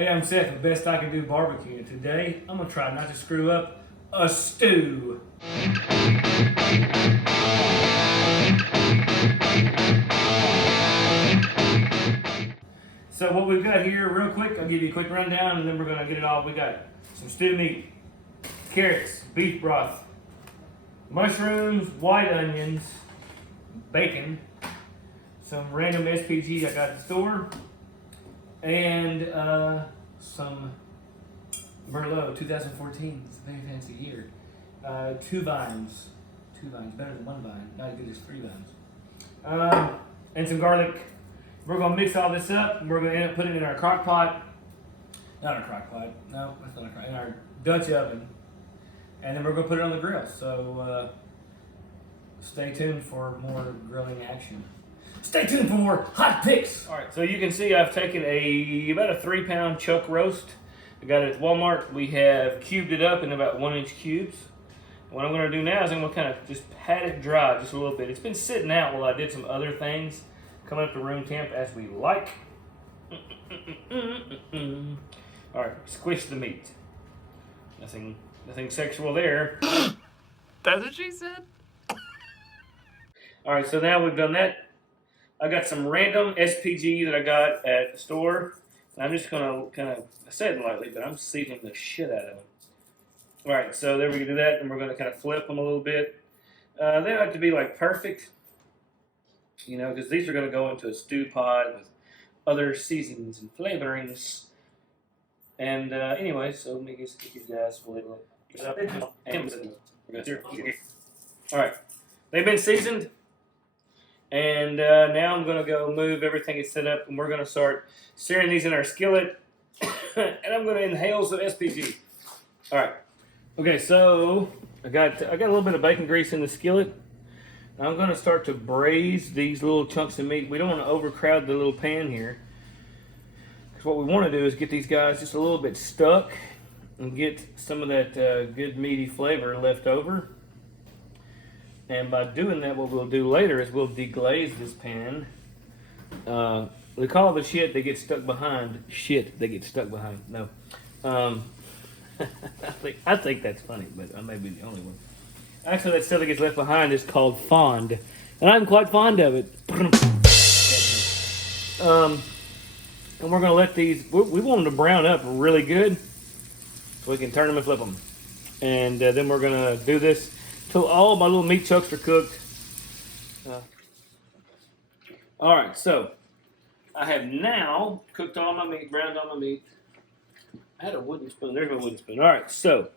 Hey, I'm Seth with Best I Can Do Barbecue, and today I'm gonna try not to screw up a stew. So what we've got here, real quick, I'll give you a quick rundown, and then we're gonna get it all. We got some stewed meat, carrots, beef broth, mushrooms, white onions, bacon, some random SPG I got at the store, and some Merlot 2014. It's a very fancy year. Two vines, better than one vine. Not as good as three vines. And some garlic. We're gonna mix all this up, and we're gonna end up putting it in our crock pot. Not our crock pot. No, that's not a crock. In our Dutch oven, and then we're gonna put it on the grill. So stay tuned for more grilling action. Stay tuned for more hot picks. All right. So you can see I've taken about a 3-pound chuck roast. I got it at Walmart. We have cubed it up in about 1-inch cubes. What I'm going to do now is I'm going to kind of just pat it dry just a little bit. It's been sitting out while I did some other things, coming up to room temp as we like. All right, squish the meat. Nothing sexual there. That's what she said. All right, so now we've done that. I got some random SPG that I got at the store. I'm just gonna I said it lightly, but I'm seasoning the shit out of them. All right, so there we can do that, and we're gonna kind of flip them a little bit. They don't have to be like perfect, you know, because these are gonna go into a stew pot with other seasonings and flavorings. And anyway, so let me just get you guys a little. All right, they've been seasoned. And now I'm going to go move everything is set up, and we're going to start searing these in our skillet. And I'm going to inhale some SPG. All right. Okay, so I got a little bit of bacon grease in the skillet. I'm going to start to braise these little chunks of meat. We don't want to overcrowd the little pan here, because what we want to do is get these guys just a little bit stuck and get some of that good meaty flavor left over. And by doing that, what we'll do later is we'll deglaze this pan. We call the shit that gets stuck behind shit that gets stuck behind. No. I think that's funny, but I may be the only one. Actually, that stuff that gets left behind is called fond. And I'm quite fond of it. And we're going to let these, we want them to brown up really good so we can turn them and flip them. And then we're going to do this till all my little meat chunks are cooked. All right, so I have now cooked all my meat, browned all my meat. I had a wooden spoon. There's my wooden spoon. All right, so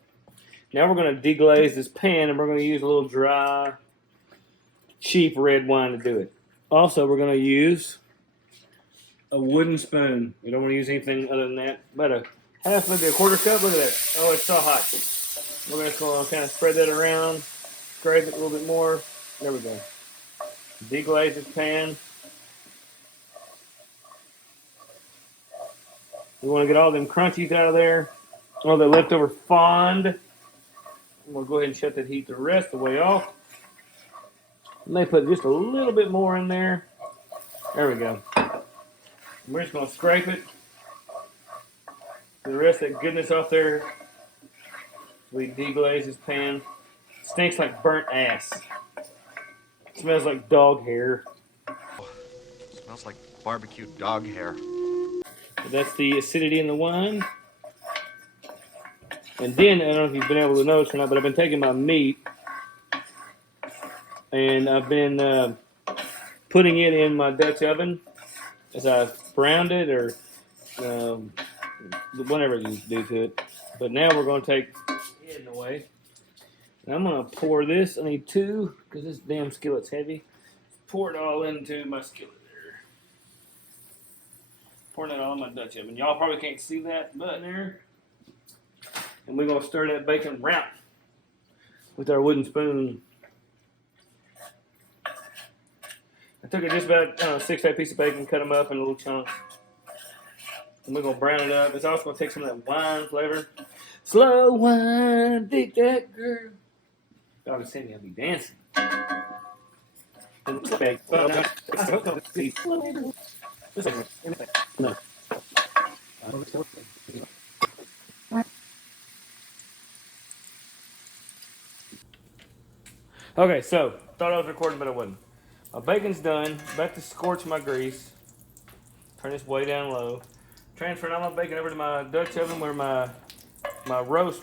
now we're going to deglaze this pan, and we're going to use a little dry, cheap red wine to do it. Also, we're going to use a wooden spoon. We don't want to use anything other than that. About a half, maybe a quarter cup. Look at that. Oh, it's so hot. We're just going to kind of spread that around. Scrape it a little bit more. There we go. Deglaze this pan. We want to get all them crunchies out of there. All the leftover fond. We'll go ahead and shut that heat the rest of the way off. May put just a little bit more in there. There we go. We're just going to scrape it. Get the rest of that goodness off there. We deglaze this pan. Stinks like burnt ass. Smells like dog hair. Smells like barbecued dog hair. So that's the acidity in the wine. And then, I don't know if you've been able to notice or not, but I've been taking my meat and I've been putting it in my Dutch oven as I've browned it or whatever you do to it. But now we're going to take it in the way. And I'm going to pour this. I need 2 because this damn skillet's heavy. Pour it all into my skillet there. Pouring it all in my Dutch oven. Y'all probably can't see that button there. And we're going to stir that bacon round with our wooden spoon. I took just about 6-8 pieces of bacon, cut them up in little chunks. And we're going to brown it up. It's also going to take some of that wine flavor. Slow wine, dig that girl. Y'all can see me, I'll be dancing. No. Okay, so thought I was recording, but I wasn't. My bacon's done. About to scorch my grease. Turn this way down low. Transferring all my bacon over to my Dutch oven where my roast.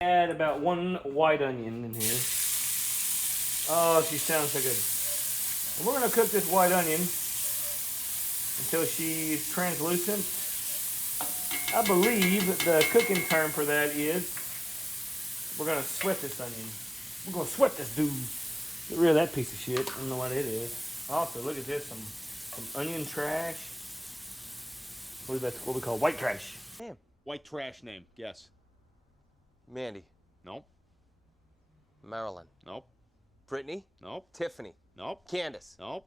Add about 1 white onion in here. Oh, she sounds so good. And we're gonna cook this white onion until she's translucent. I believe the cooking term for that is we're gonna sweat this onion. We're gonna sweat this dude. Get rid of that piece of shit. I don't know what it is. Also, look at this, some onion trash. I believe that's what we call white trash. Damn. White trash name, guess. Mandy. Nope. Marilyn. Nope. Brittany. Nope. Tiffany. Nope. Candace. Nope.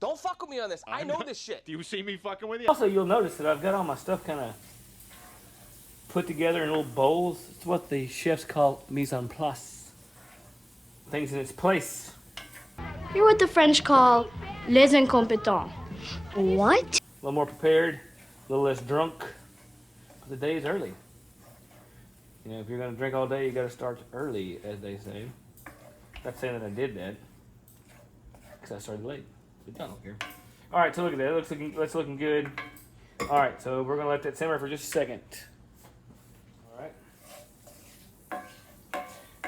Don't fuck with me on this. I know this shit. Do you see me fucking with you? Also, you'll notice that I've got all my stuff kind of put together in little bowls. It's what the chefs call mise en place. Things in its place. You're what the French call les incompetents. What? A little more prepared, a little less drunk. But the day is early. You know, if you're going to drink all day, you got to start early, as they say. Not saying that I did that, because I started late. But I don't care. All right, so look at that. That's looking good. All right, so we're going to let that simmer for just a second. All right.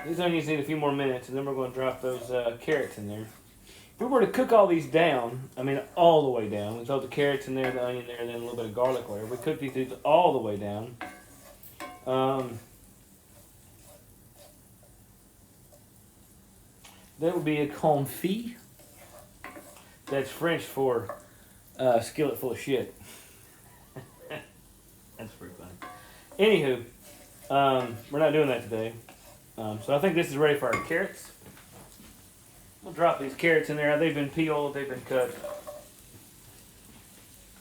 These onions need a few more minutes, and then we're going to drop those carrots in there. If we were to cook all these down, I mean all the way down, we throw the carrots in there, the onion there, and then a little bit of garlic there. We cook these things all the way down. That would be a confit. That's French for skillet full of shit. That's pretty funny. Anywho, we're not doing that today. So I think this is ready for our carrots. We'll drop these carrots in there. They've been peeled, they've been cut.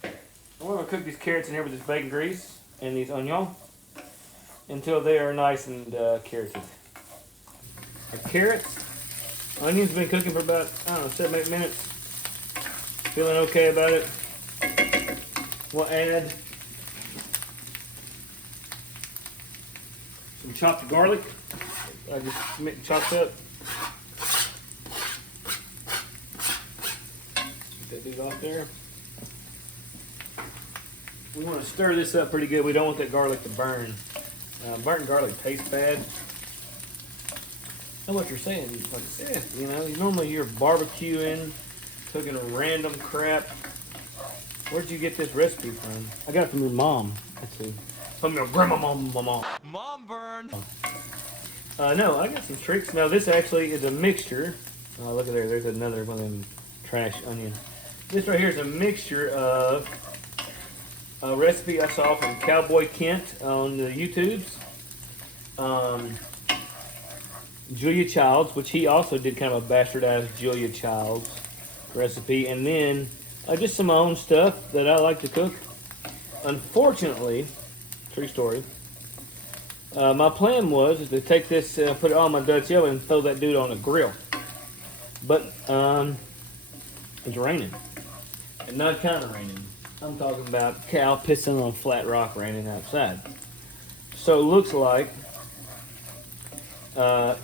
And we're going to cook these carrots in here with this bacon grease and these onions until they are nice and carroted. Our carrots, onions been cooking for about, I don't know, 7-8 minutes. Feeling okay about it. We'll add some chopped garlic. I just chopped up. Get these off there. We want to stir this up pretty good. We don't want that garlic to burn. Burnt garlic tastes bad. I know what you're saying. Like, yeah, you know, normally you're barbecuing, cooking random crap. Where'd you get this recipe from? I got it from your mom. Let's see. From your grandma mom. Mom burn. No, I got some tricks. Now this actually is a mixture. Oh, look at there. There's another one of them trash onion. This right here is a mixture of a recipe I saw from Cowboy Kent on the YouTubes. Julia Child's, which he also did kind of a bastardized Julia Child's recipe. And then just some of my own stuff that I like to cook. Unfortunately, true story, my plan was to take this, put it on my Dutch oven and throw that dude on a grill. But it's raining. And not kind of raining. I'm talking about cow pissing on flat rock raining outside. So it looks like I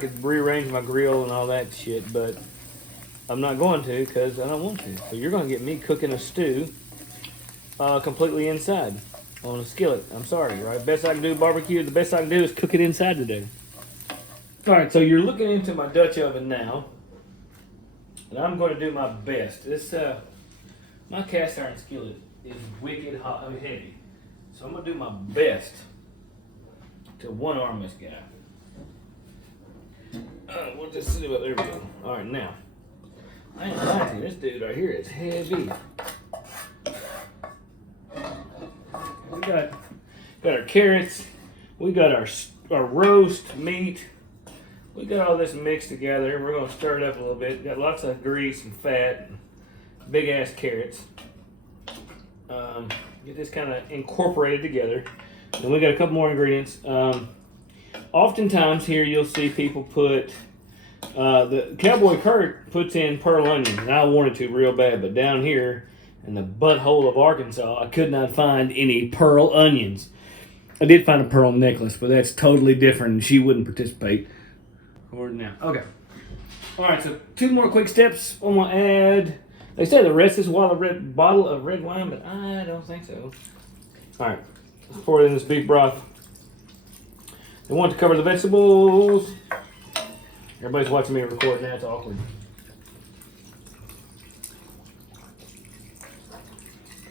could rearrange my grill and all that shit, but I'm not going to because I don't want to. So you're going to get me cooking a stew completely inside on a skillet. I'm sorry, right? Best I can do barbecue, the best I can do is cook it inside today. All right, so you're looking into my Dutch oven now, and I'm going to do my best. This my cast iron skillet is wicked hot, heavy, so I'm going to do my best to one-arm this guy. We'll just see what, there we go. All right, now I ain't lying to you. This dude right here is heavy. We got our carrots. We got our roast meat. We got all this mixed together. We're gonna stir it up a little bit. Got lots of grease and fat, and big ass carrots. Get this kind of incorporated together. Then we got a couple more ingredients. Oftentimes here you'll see people put The Cowboy Kirk puts in pearl onions, and I wanted to real bad, but down here in the butthole of Arkansas, I could not find any pearl onions. I did find a pearl necklace, but that's totally different, and she wouldn't participate. Now. Okay. All right, so 2 more quick steps. I'm going to add, they say the rest is a bottle of red wine, but I don't think so. All right, let's pour it in this beef broth. I want to cover the vegetables. Everybody's watching me record now, it's awkward.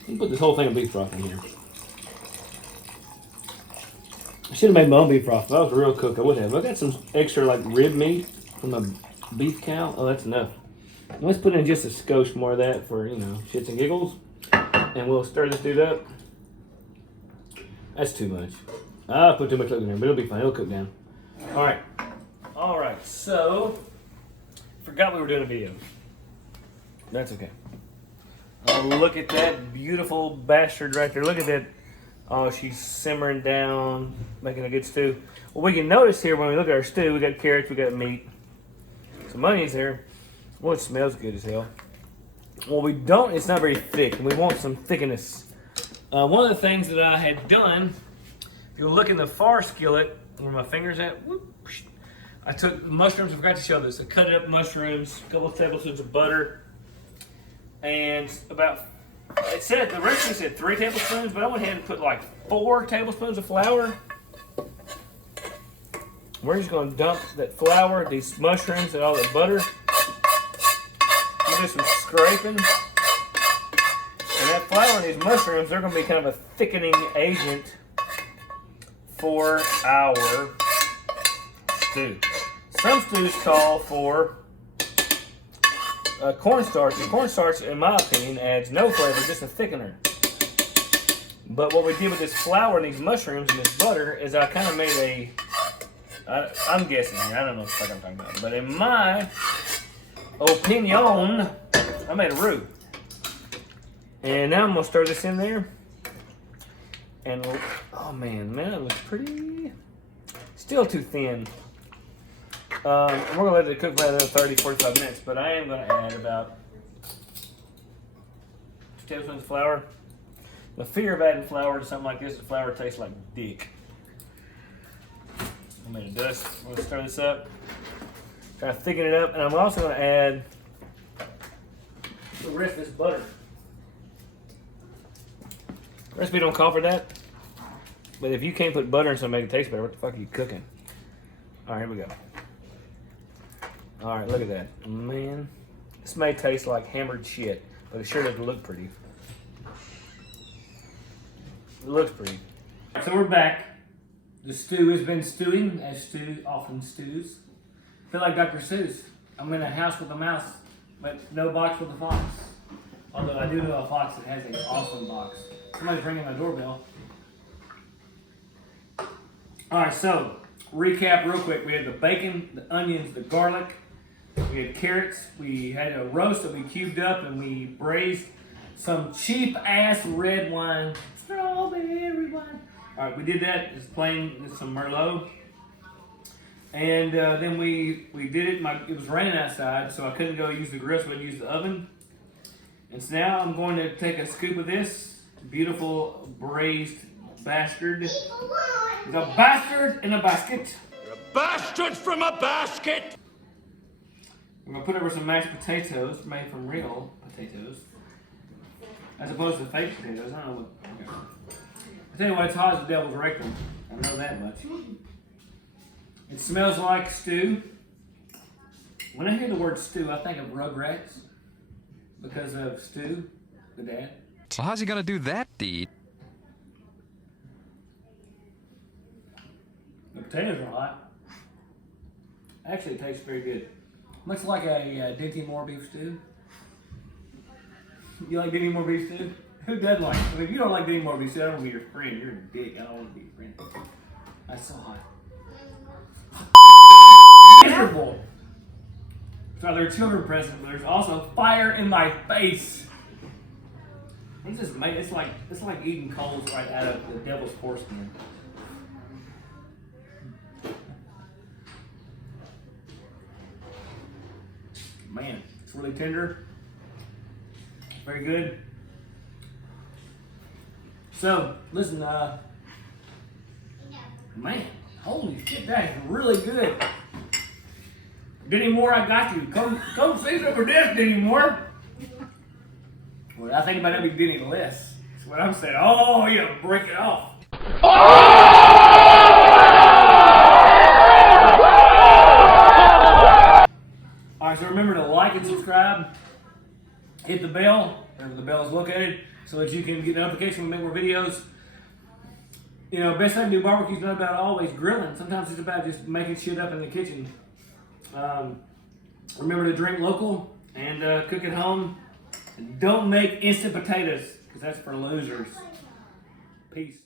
Let me put this whole thing of beef broth in here. I should have made my own beef broth. If I was a real cook, I would have. I got some extra like rib meat from a beef cow. Oh, that's enough. Let's put in just a skosh more of that for, you know, shits and giggles. And we'll stir this dude up. That's too much. I put too much liquid in there, but it'll be fine. It'll cook down. All right. All right. So, forgot we were doing a video. That's okay. Oh, look at that beautiful bastard right there. Look at that. Oh, she's simmering down, making a good stew. Well, we can notice here when we look at our stew, we got carrots, we got meat, some onions here. Well, it smells good as hell. Well, we don't, it's not very thick, and we want some thickness. One of the things that I had done, if you look in the far skillet, where my finger's at, whoop, I took mushrooms, I forgot to show this. I cut up mushrooms, a couple of tablespoons of butter, and about, it said, the recipe said 3 tablespoons, but I went ahead and put like 4 tablespoons of flour. We're just going to dump that flour, these mushrooms, and all that butter. Do some scraping. And that flour and these mushrooms, they're going to be kind of a thickening agent for our stew. Some stews call for cornstarch. And cornstarch, in my opinion, adds no flavor, just a thickener. But what we did with this flour and these mushrooms and this butter is I kind of made a, I'm guessing here, I don't know what the fuck I'm talking about, but in my opinion, I made a roux. And now I'm going to stir this in there. And, oh man, it looks pretty, still too thin. We're going to let it cook for another 30-45 minutes, but I am going to add about 2 tablespoons of flour. The fear of adding flour to something like this, the flour tastes like dick. I mean, it does. I'm going to stir this up, try to thicken it up, and I'm also going to add the rest of this butter. The recipe don't call for that, but if you can't put butter in something to make it taste better, what the fuck are you cooking? All right, here we go. All right, look at that. Man, this may taste like hammered shit, but it sure doesn't look pretty. It looks pretty. So we're back. The stew has been stewing, as stew often stews. I feel like Dr. Seuss. I'm in a house with a mouse, but no box with a fox. Although I do know a fox that has an awesome box. Somebody's ringing my doorbell. All right, so recap real quick. We had the bacon, the onions, the garlic. We had carrots. We had a roast that we cubed up, and we braised some cheap ass red wine, strawberry wine. All right, we did that. It's plain, it's some Merlot. And then we did it. It was raining outside, so I couldn't go use the grill, so I used the oven. And so now I'm going to take a scoop of this beautiful braised bastard. The bastard in a basket. You're a bastard from a basket! I'm going to put over some mashed potatoes made from real potatoes, as opposed to fake potatoes. I don't know what. Okay. I tell you what, it's hot as the devil's rectum. I know that much. It smells like stew. When I hear the word stew, I think of Rugrats because of Stu, the dad. So how's he gonna do that, Dee? The potatoes are hot. Actually, it tastes very good. Much like a Dinty Moore beef stew. You like Dinty Moore beef stew? Who doesn't like it? I mean, if you don't like Dinty Moore beef stew, I don't want to be your friend. You're a dick. I don't want to be your friend. That's so hot. Miserable. So there are children present, but there's also fire in my face. What is this made? It's like eating coals right out of the devil's foreskin. Man, it's really tender. Very good. So, listen, man, holy shit, that is really good. Denny Moore, I got you. Come see some of this, Denny Moore. Well, I think it might not be Denny less. That's what I'm saying. Oh, yeah, break it off. Alright, so remember to like and subscribe. Hit the bell, wherever the bell is located, so that you can get notification when we make more videos. You know, best thing to do barbecue is not about always grilling. Sometimes it's about just making shit up in the kitchen. Remember to drink local and cook at home. And don't make instant potatoes, because that's for losers. Peace.